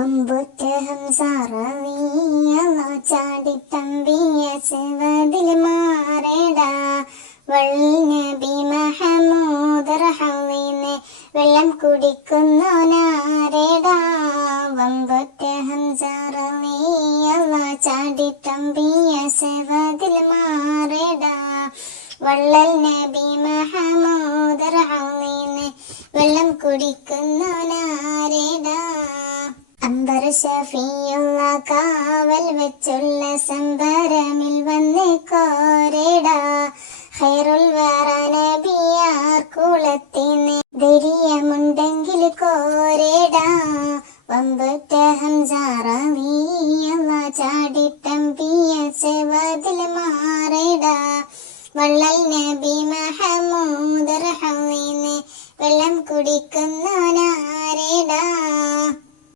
വമ്പുറ്റ ഹംസാറവിയല്ലോ ചാടിത്തമ്പിയ സെവതിൽ മാറേടാ വൾനബി മഹമൂദ് റഹ്മീനെ വെള്ളം കുടിക്കുന്നോനാരേടാ. വമ്പുറ്റ ഹംസാറവിയല്ലോ ചാടിത്തമ്പിയ സെവതിൽ മാറേടാ വള്ളൽ നബി മഹമൂദ് റഹ്മീനെ വെള്ളം കുടിക്കുന്നോനാരേടാ. അംബർ ഷഫിയുള്ള കാവൽ വെച്ചുള്ള സംബരമിൽ വന്ന് കോരേടാ ഖൈറുൽ വറ നബിയാർ കുളത്തിന് ധൈര്യമുണ്ടെങ്കിൽ കോരേടാ. വമ്പുറ്റ ഹംസാറവിയല്ല ചാടിത്തമ്പിയ സെവതിൽ മാറേടാ വള്ളൽ നബി മഹമൂദ് റഹ്മീനെ വെള്ളം കുടിക്കുന്നോനാരേടാ.